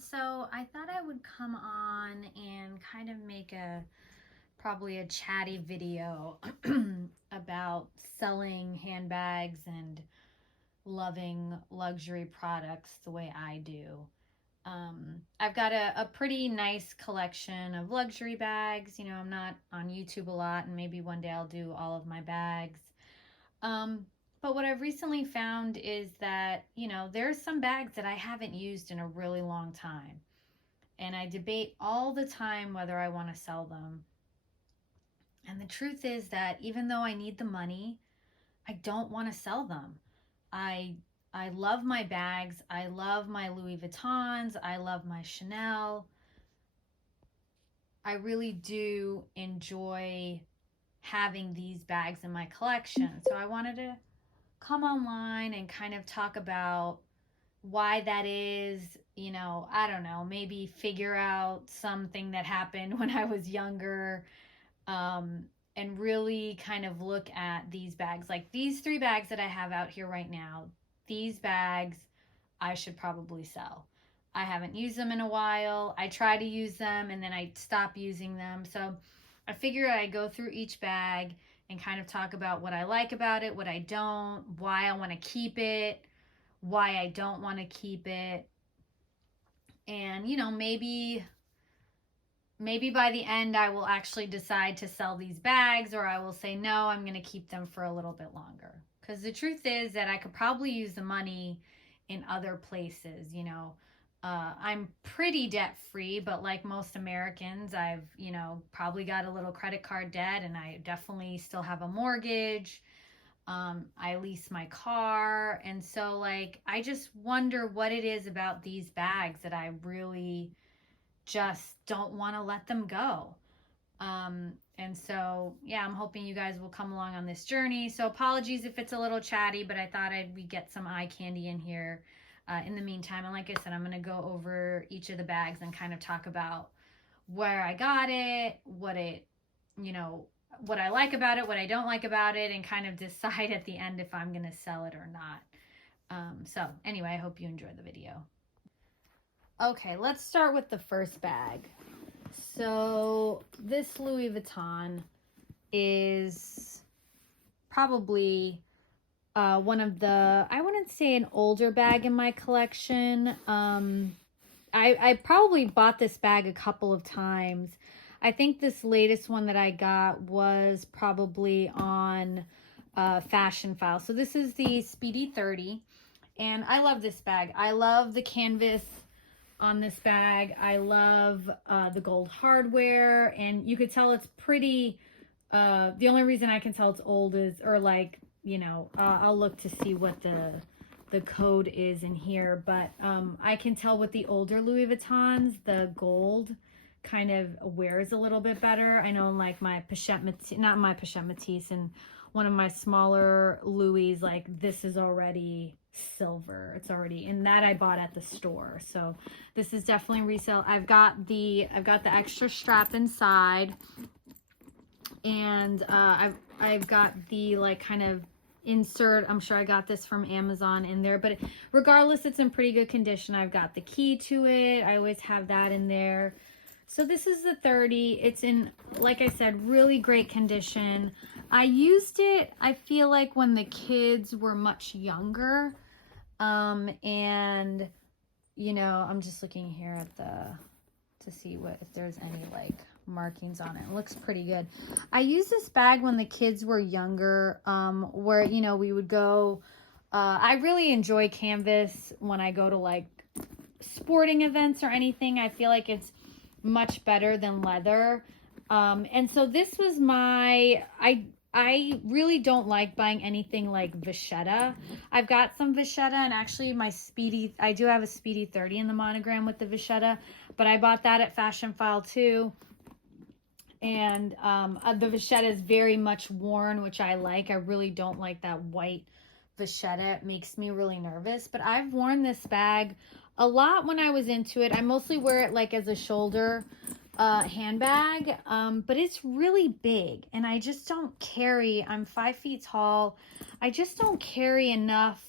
So I thought I would come on and kind of make probably a chatty video about selling handbags and loving luxury products the way I do. I've got a pretty nice collection of luxury bags. I'm not on YouTube a lot, and maybe one day I'll do all of my bags. Um, but what I've recently found is that, there's some bags that I haven't used in a really long time. And I debate all the time whether I want to sell them. And the truth is that even though I need the money, I don't want to sell them. I I love my bags. I love my Louis Vuittons. I love my Chanel. I really do enjoy having these bags in my collection. So I wanted to come online and kind of talk about why that is. I don't know, maybe figure out something that happened when I was younger, and really kind of look at these bags. Like these 3 bags that I have out here right now, these bags I should probably sell. I haven't used them in a while. I try to use them and then I stop using them. So I figure I go through each bag and kind of talk about what I like about it, what I don't, why I want to keep it, why I don't want to keep it. And, maybe by the end I will actually decide to sell these bags, or I will say, no, I'm going to keep them for a little bit longer. Because the truth is that I could probably use the money in other places. I'm pretty debt free, but like most Americans, I've, probably got a little credit card debt, and I definitely still have a mortgage. I lease my car. And so, like, I just wonder what it is about these bags that I really just don't want to let them go. And so, yeah, I'm hoping you guys will come along on this journey. So apologies if it's a little chatty, but I thought we get some eye candy in here in the meantime. And like I said, I'm going to go over each of the bags and kind of talk about where I got it, what I like about it, what I don't like about it, and kind of decide at the end if I'm going to sell it or not. So anyway, I hope you enjoy the video. Okay, let's start with the first bag. So this Louis Vuitton is probably one of the, I wouldn't say an older bag in my collection. I probably bought this bag a couple of times. I think this latest one that I got was probably on Fashion File. So this is the Speedy 30, and I love this bag. I love the canvas on this bag. I love the gold hardware, and you could tell it's pretty, the only reason I can tell it's old is, or like, I'll look to see what the code is in here, but I can tell with the older Louis Vuittons, the gold kind of wears a little bit better. I know in like my Pochette Matisse, not my Pochette Matisse, and one of my smaller Louis, like this is already silver. It's already, and that I bought at the store. So this is definitely resale. I've got the extra strap inside, and I've got the like kind of insert. I'm sure I got this from Amazon in there, but regardless, it's in pretty good condition. I've got the key to it. I always have that in there. So this is the 30. It's in, like I said, really great condition. I used it, I feel like, when the kids were much younger. And, I'm just looking here at to see if there's any like markings on it. It looks pretty good. I used this bag when the kids were younger, where, we would go, I really enjoy canvas when I go to like sporting events or anything. I feel like it's much better than leather. And so this was I really don't like buying anything like Vachetta. I've got some Vachetta, and actually I do have a Speedy 30 in the monogram with the Vachetta, but I bought that at Fashion File too. And the Vachetta is very much worn, which I like. I really don't like that white Vachetta. It makes me really nervous, but I've worn this bag a lot when I was into it. I mostly wear it like as a shoulder handbag, but it's really big, and I just don't carry, I'm 5 feet tall. I just don't carry enough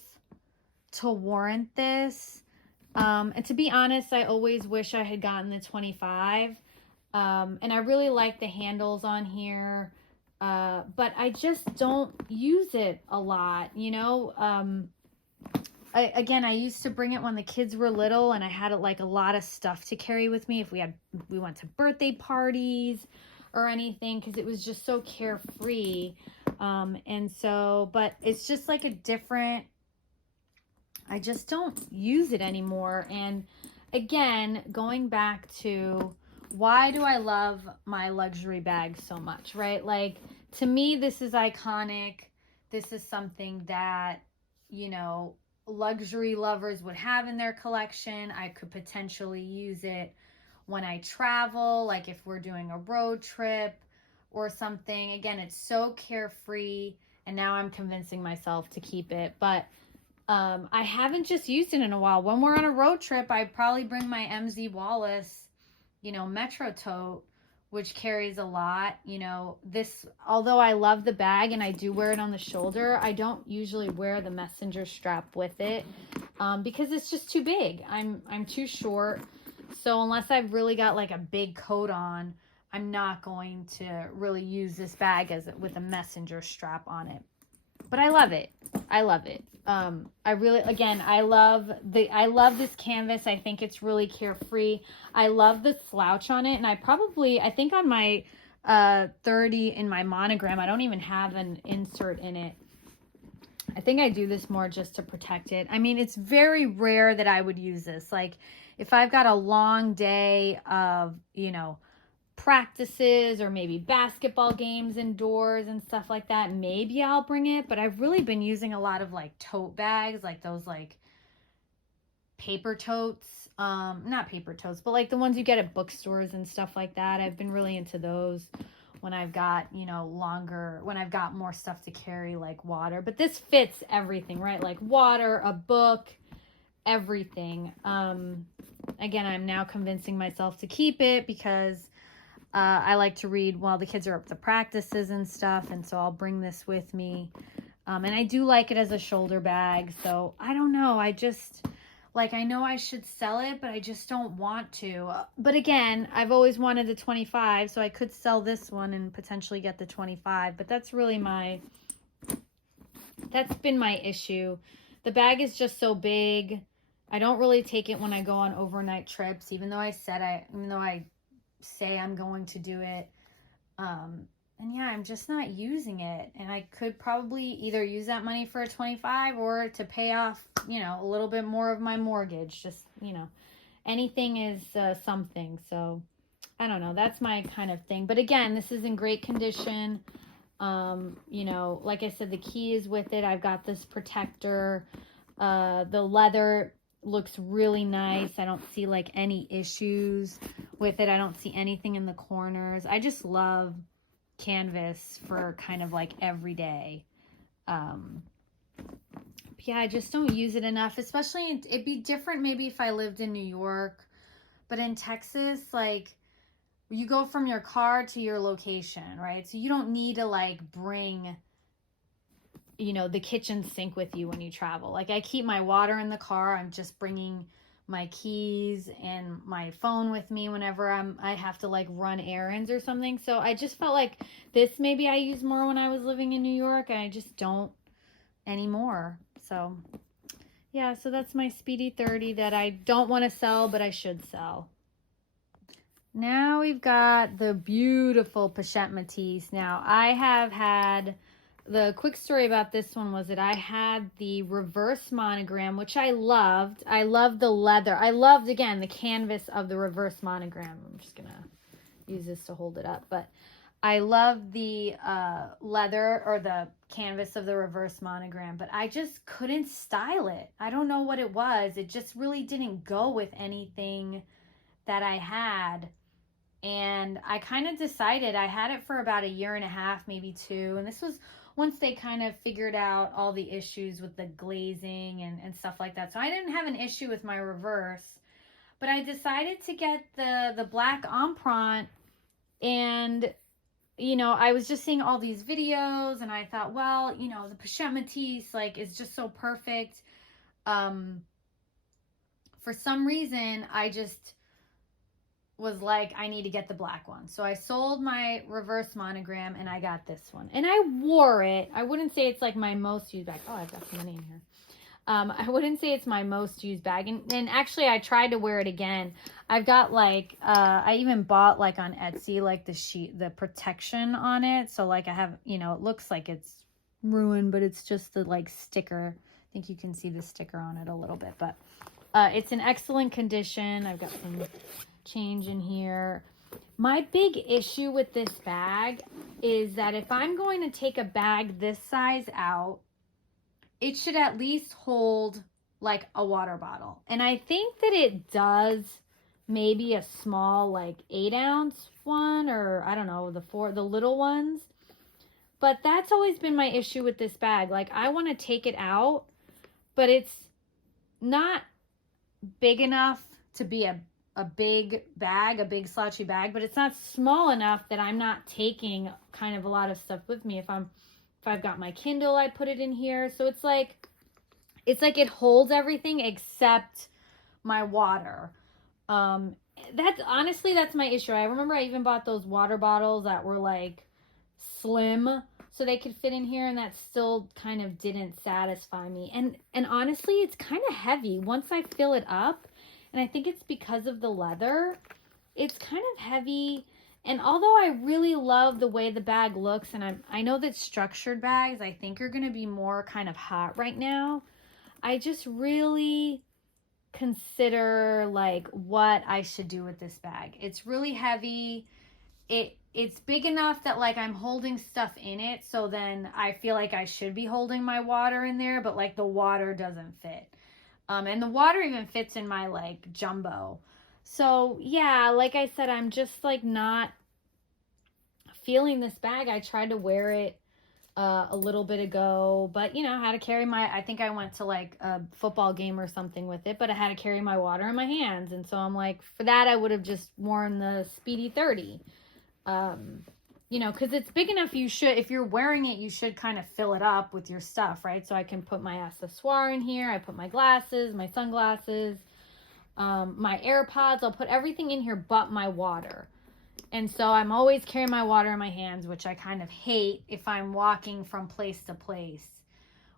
to warrant this. And to be honest, I always wish I had gotten the 25. And I really like the handles on here. But I just don't use it a lot, you know? I used to bring it when the kids were little, and I had like a lot of stuff to carry with me if we went to birthday parties or anything, because it was just so carefree. But it's just like a different, I just don't use it anymore. And again, going back to why do I love my luxury bags so much, right? Like, to me, this is iconic. This is something that, you know, luxury lovers would have in their collection. I could potentially use it when I travel, like if we're doing a road trip or something. Again, it's so carefree, and now I'm convincing myself to keep it. But I haven't just used it in a while. When we're on a road trip, I probably bring my MZ Wallace, you know, Metro tote, which carries a lot. You know, this, although I love the bag and I do wear it on the shoulder, I don't usually wear the messenger strap with it because it's just too big. I'm too short. So unless I've really got like a big coat on, I'm not going to really use this bag with a messenger strap on it. But I love it. I love it. I love this canvas. I think it's really carefree. I love the slouch on it. And I think on my 30 in my monogram, I don't even have an insert in it. I think I do this more just to protect it. I mean, it's very rare that I would use this. Like, if I've got a long day of, you know, practices or maybe basketball games indoors and stuff like that, maybe I'll bring it. But I've really been using a lot of like tote bags, like those like paper totes, not paper totes, but like the ones you get at bookstores and stuff like that. I've been really into those when I've got, you know, when I've got more stuff to carry, like water. But this fits everything, right? Like water, a book, everything. Again, I'm now convincing myself to keep it because I like to read while the kids are up to practices and stuff, and so I'll bring this with me. And I do like it as a shoulder bag, so I don't know. I just, like, I know I should sell it, but I just don't want to. But again, I've always wanted the 25, so I could sell this one and potentially get the 25, but that's been my issue. The bag is just so big. I don't really take it when I go on overnight trips, even though I say I'm going to do it. And yeah, I'm just not using it. And I could probably either use that money for a 25 or to pay off, you know, a little bit more of my mortgage. Just, you know, anything is something. So I don't know. That's my kind of thing. But again, this is in great condition. You know, like I said, the key is with it. I've got this protector. The leather looks really nice. I don't see like any issues with it. I don't see anything in the corners. I just love canvas for kind of like every day. Yeah, I just don't use it enough, especially it'd be different maybe if I lived in New York, but in Texas, like, you go from your car to your location, right? So you don't need to like bring, you know, the kitchen sink with you when you travel. Like, I keep my water in the car. I'm just bringing my keys and my phone with me whenever I have to like run errands or something. So I just felt like this maybe I used more when I was living in New York, and I just don't anymore. So yeah, so that's my Speedy 30 that I don't want to sell, but I should sell. Now we've got the beautiful Pochette Matisse. Now, I have had, the quick story about this one was that I had the reverse monogram, which I loved. I loved the leather. I loved, again, the canvas of the reverse monogram. I'm just going to use this to hold it up. But I loved the leather or the canvas of the reverse monogram, but I just couldn't style it. I don't know what it was. It just really didn't go with anything that I had. And I kind of decided, I had it for about a year and a half, maybe 2. And this was once they kind of figured out all the issues with the glazing and stuff like that. So I didn't have an issue with my reverse, but I decided to get the black empreinte. And, you know, I was just seeing all these videos and I thought, well, you know, the Pochette Matisse like is just so perfect for some reason, I just was like, I need to get the black one. So I sold my reverse monogram and I got this one. And I wore it. I wouldn't say it's like my most used bag. Oh, I've got some money in here. I wouldn't say it's my most used bag. And actually, I tried to wear it again. I've got like, I even bought like on Etsy, like the protection on it. So like I have, you know, it looks like it's ruined, but it's just the like sticker. I think you can see the sticker on it a little bit, but it's in excellent condition. I've got some change in here. My big issue with this bag is that if I'm going to take a bag this size out, it should at least hold like a water bottle. And I think that it does, maybe a small like 8-ounce one, or I don't know, the little ones. But that's always been my issue with this bag. Like I want to take it out, but it's not big enough to be a big bag, a big slouchy bag, but it's not small enough that I'm not taking kind of a lot of stuff with me. If I've got my Kindle, I put it in here. So it's like it holds everything except my water. That's my issue. I remember I even bought those water bottles that were like slim so they could fit in here, and that still kind of didn't satisfy me. And honestly, it's kind of heavy once I fill it up. And I think it's because of the leather. It's kind of heavy. And although I really love the way the bag looks, and I know that structured bags, I think, are going to be more kind of hot right now, I just really consider like what I should do with this bag. It's really heavy. It's big enough that like I'm holding stuff in it, so then I feel like I should be holding my water in there, but like the water doesn't fit. And the water even fits in my like jumbo. So yeah, like I said, I'm just like not feeling this bag. I tried to wear it a little bit ago, but you know, I had to carry I think I went to like a football game or something with it, but I had to carry my water in my hands. And so I'm like, for that, I would have just worn the Speedy 30. You know, because it's big enough, if you're wearing it, you should kind of fill it up with your stuff, right? So I can put my accessoire in here. I put my glasses, my sunglasses, my AirPods. I'll put everything in here but my water. And so I'm always carrying my water in my hands, which I kind of hate if I'm walking from place to place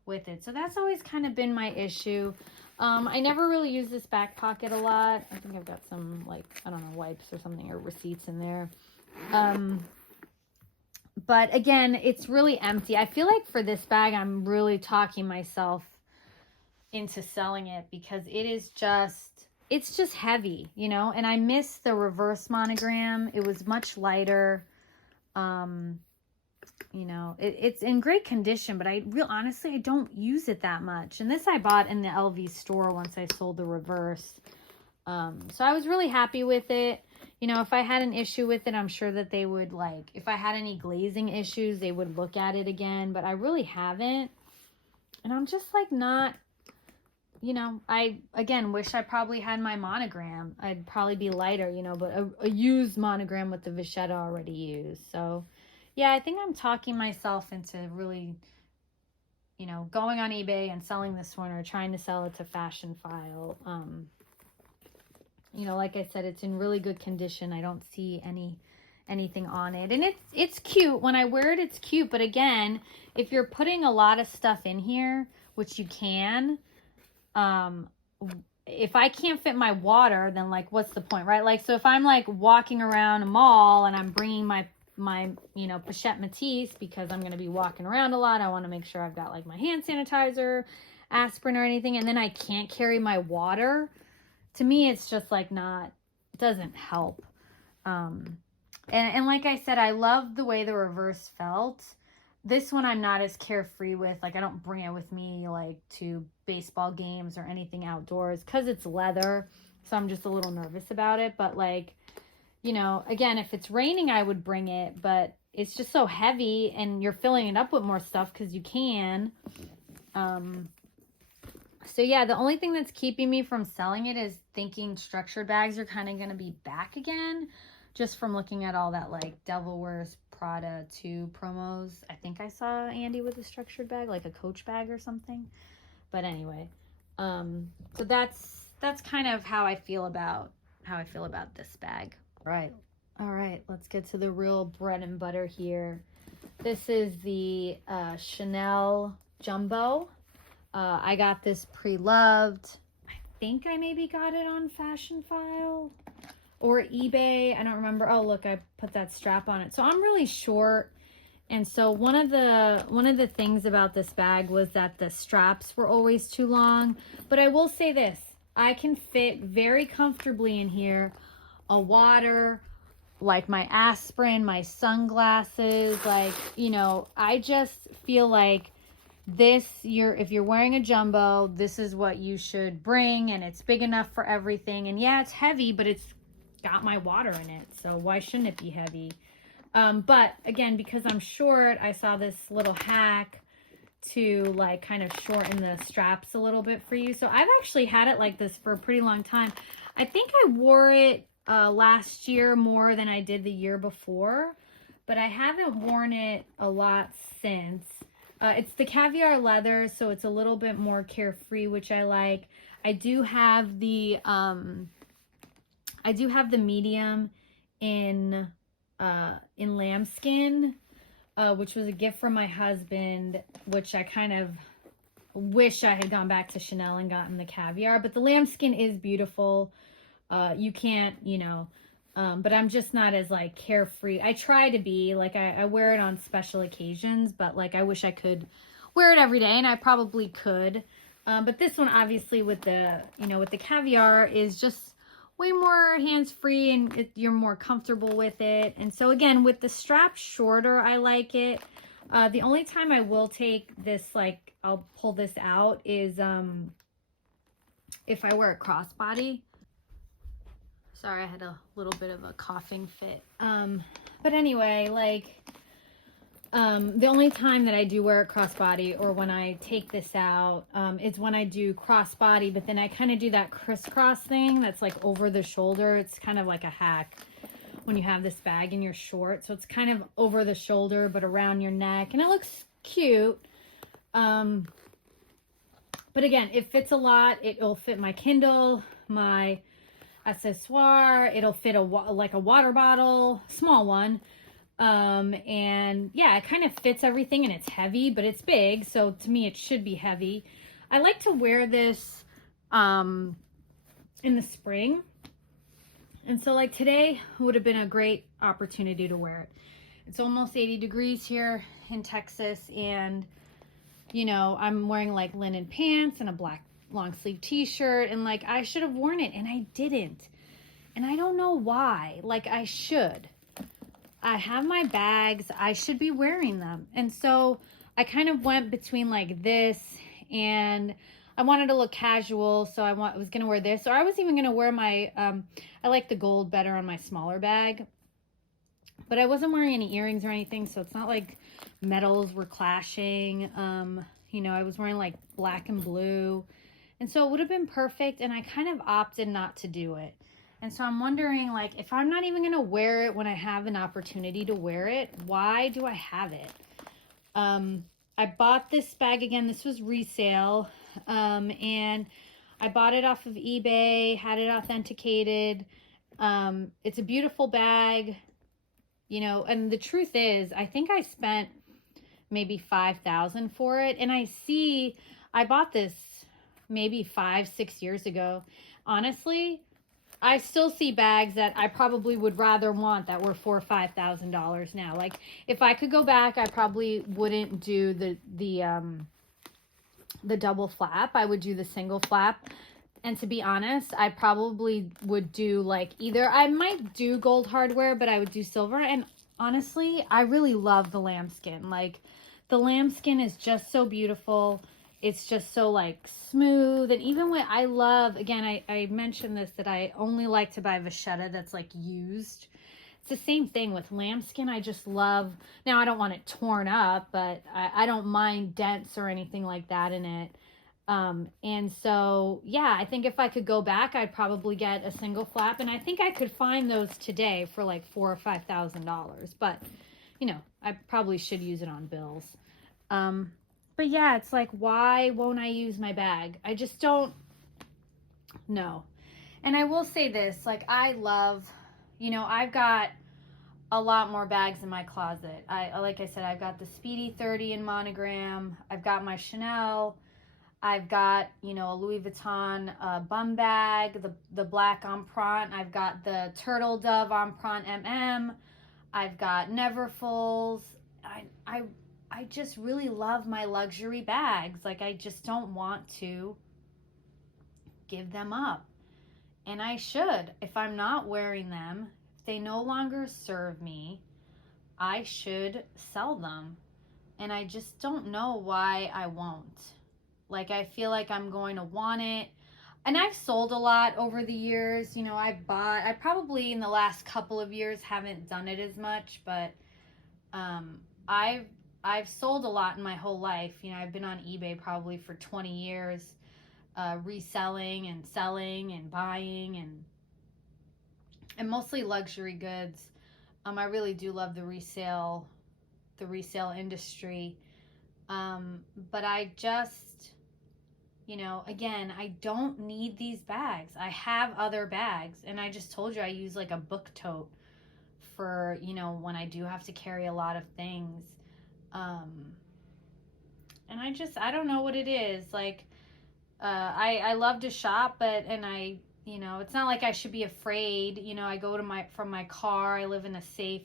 with it. So that's always kind of been my issue. I never really use this back pocket a lot. I think I've got some, like, I don't know, wipes or something, or receipts in there. But again, it's really empty. I feel like for this bag, I'm really talking myself into selling it because it's just heavy, you know, and I miss the reverse monogram. It was much lighter. You know, it's in great condition, but honestly, I don't use it that much. And this I bought in the LV store once I sold the reverse. So I was really happy with it. You know, if I had an issue with it, I'm sure that they would, like, if I had any glazing issues, they would look at it again, but I really haven't. And I'm just like not, you know, I, again, wish I probably had my monogram. I'd probably be lighter, you know, but a used monogram with the Vachetta already used. So yeah, I think I'm talking myself into really, you know, going on eBay and selling this one, or trying to sell it to Fashion File. You know, like I said, it's in really good condition. I don't see anything on it. And it's cute. When I wear it, it's cute. But again, if you're putting a lot of stuff in here, which you can, if I can't fit my water, then like, what's the point, right? Like, so if I'm like walking around a mall and I'm bringing my you know, Pochette Matisse, because I'm going to be walking around a lot, I want to make sure I've got like my hand sanitizer, aspirin or anything, and then I can't carry my water. To me, it's just like it doesn't help. And like I said, I love the way the reverse felt. This one I'm not as carefree with. Like, I don't bring it with me like to baseball games or anything outdoors because it's leather. So I'm just a little nervous about it. But like, you know, again, if it's raining, I would bring it, but it's just so heavy and you're filling it up with more stuff because you can. So yeah, the only thing that's keeping me from selling it is thinking structured bags are kind of going to be back again, just from looking at all that like Devil Wears Prada 2 promos. I think I saw Andy with a structured bag, like a Coach bag or something. But anyway, so that's that's kind of how I feel about this bag. All right, let's get to the real bread and butter here. This is the Chanel Jumbo. I got this pre-loved. I think I maybe got it on Fashion File or eBay. I don't remember. Oh, look, I put that strap on it. So I'm really short. And so one of the things about this bag was that the straps were always too long. But I will say this, I can fit very comfortably in here a water, like my aspirin, my sunglasses, like, you know, I just feel like this, if you're wearing a jumbo, this is what you should bring, and it's big enough for everything. And yeah, it's heavy, but it's got my water in it, so why shouldn't it be heavy? But again, because I'm short, I saw this little hack to like kind of shorten the straps a little bit for you. So I've actually had it like this for a pretty long time. I think I wore it last year more than I did the year before, but I haven't worn it a lot since. It's the caviar leather, so it's a little bit more carefree, which I like. I do have the medium in lambskin, which was a gift from my husband, which I kind of wish I had gone back to Chanel and gotten the caviar, but the lambskin is beautiful. You can't, you know, but I'm just not as like carefree. I try to be like, I wear it on special occasions, but like, I wish I could wear it every day, and I probably could. But this one, obviously with the, you know, with the caviar is just way more hands-free, and you're more comfortable with it. And so again, with the strap shorter, I like it. The only time I will take this, like I'll pull this out, is if I wear a crossbody. Sorry, I had a little bit of a coughing fit. But anyway, like, the only time that I do wear a crossbody, or when I take this out, is when I do crossbody, but then I kind of do that crisscross thing that's like over the shoulder. It's kind of like a hack when you have this bag and you're short. So it's kind of over the shoulder, but around your neck, and it looks cute. But again, it fits a lot. It'll fit my Kindle, my accessoire, it'll fit like a water bottle, small one, and yeah, it kind of fits everything, and it's heavy, but it's big, so to me it should be heavy. I like to wear this in the spring, and so like today would have been a great opportunity to wear it. It's almost 80 degrees here in Texas, and you know, I'm wearing like linen pants and a black long sleeve t-shirt, and like I should have worn it, and I didn't, and I don't know why. Like, I should. I have my bags, I should be wearing them. And so I kind of went between like this, and I wanted to look casual, so I was gonna wear this, or I was even gonna wear my I like the gold better on my smaller bag, but I wasn't wearing any earrings or anything, so it's not like metals were clashing. You know, I was wearing like black and blue, and so it would have been perfect, and I kind of opted not to do it. And so I'm wondering, like, if I'm not even going to wear it when I have an opportunity to wear it, why do I have it? I bought this bag, again, this was resale, and I bought it off of eBay, had it authenticated. It's a beautiful bag, you know, and the truth is, I think I spent maybe $5,000 for it, and I bought this maybe 5-6 years ago. Honestly, I still see bags that I probably would rather want that were $4,000 or $5,000 now. Like, if I could go back, I probably wouldn't do the double flap. I would do the single flap. And to be honest, I probably would do like I might do gold hardware, but I would do silver. And honestly, I really love the lambskin. Like, the lambskin is just so beautiful. It's just so like smooth. And even when I love, again, I mentioned this, that I only like to buy vachetta that's like used. It's the same thing with lambskin. I just love, now I don't want it torn up, but I don't mind dents or anything like that in it. And so, yeah, I think if I could go back, I'd probably get a single flap, and I think I could find those today for like $4,000 or $5,000, but you know, I probably should use it on bills. But yeah, it's like, why won't I use my bag? I just don't, No. And I will say this, like, I love, I've got a lot more bags in my closet. Like I said, I've got the Speedy 30 in monogram. I've got my Chanel. I've got, a Louis Vuitton bum bag, the black Empreinte. I've got the Turtle Dove Empreinte MM. I've got Neverfulls. I I just really love my luxury bags. Like, I just don't want to give them up. And I should. If I'm not wearing them, if they no longer serve me, I should sell them. And I just don't know why I won't. Like, I feel like I'm going to want it. And I've sold a lot over the years. I probably in the last couple of years haven't done it as much, but um, I've I've sold a lot in my whole life. I've been on eBay probably for 20 years, reselling and selling and buying and mostly luxury goods. I really do love the resale industry. But I just, again, I don't need these bags. I have other bags, and I just told you I use like a book tote for, when I do have to carry a lot of things. And I don't know what it is. Like, I love to shop, it's not like I should be afraid. I go from my car. I live in a safe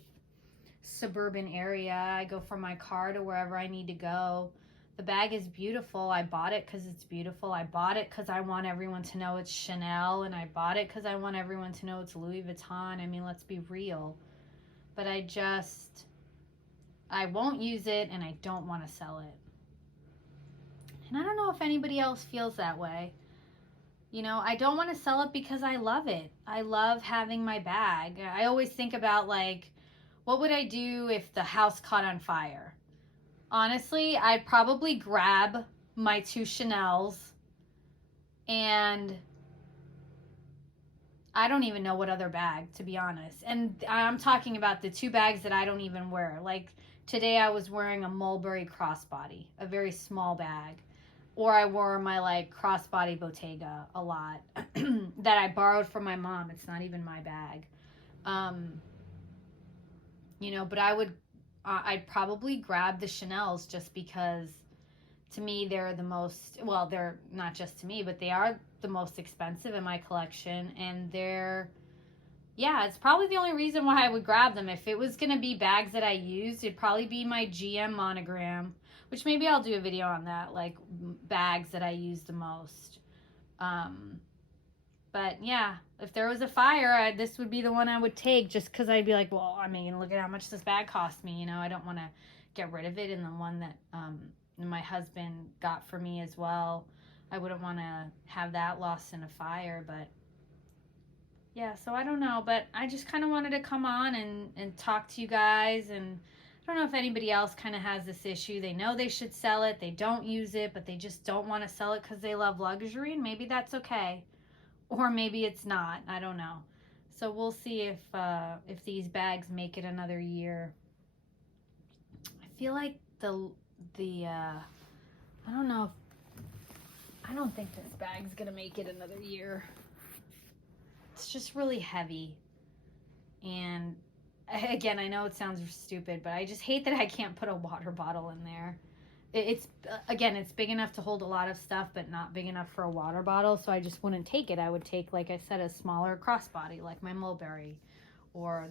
suburban area. I go from my car to wherever I need to go. The bag is beautiful. I bought it because it's beautiful. I bought it because I want everyone to know it's Chanel, and I bought it because I want everyone to know it's Louis Vuitton. I mean, let's be real. But I won't use it, and I don't want to sell it. And I don't know if anybody else feels that way. I don't want to sell it because I love it. I love having my bag. I always think about, like, what would I do if the house caught on fire? Honestly, I'd probably grab my 2 Chanels, and I don't even know what other bag, to be honest. And I'm talking about the 2 bags that I don't even wear. Like, today I was wearing a Mulberry crossbody, a very small bag. Or I wore my, like, crossbody Bottega a lot that I borrowed from my mom. It's not even my bag. But I'd probably grab the Chanels just because, to me, they're the most, well, they're not just to me, but they are the most expensive in my collection. And it's probably the only reason why I would grab them. If it was going to be bags that I used, it'd probably be my GM monogram, which maybe I'll do a video on that, like bags that I use the most. But yeah, if there was a fire, this would be the one I would take, just because I'd be like, well, I mean, look at how much this bag cost me. I don't want to get rid of it. And the one that my husband got for me as well, I wouldn't want to have that lost in a fire. But yeah, so I don't know. But I just kind of wanted to come on and talk to you guys. And I don't know if anybody else kind of has this issue. They know they should sell it. They don't use it, but they just don't want to sell it because they love luxury. And maybe that's okay. Or maybe it's not. I don't know. So we'll see if these bags make it another year. I feel like I don't know. I don't think this bag's gonna make it another year. It's just really heavy. And again, I know it sounds stupid, but I just hate that I can't put a water bottle in there. It's big enough to hold a lot of stuff, but not big enough for a water bottle, so I just wouldn't take it. I would take, like I said, a smaller crossbody, like my Mulberry, or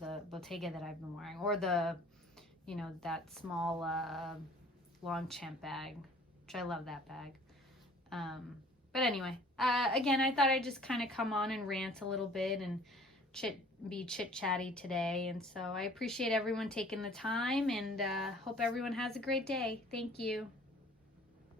the Bottega that I've been wearing, or that small Longchamp bag, which I love that bag. But anyway, again, I thought I'd just kind of come on and rant a little bit and be chit-chatty today. And so I appreciate everyone taking the time, and hope everyone has a great day. Thank you.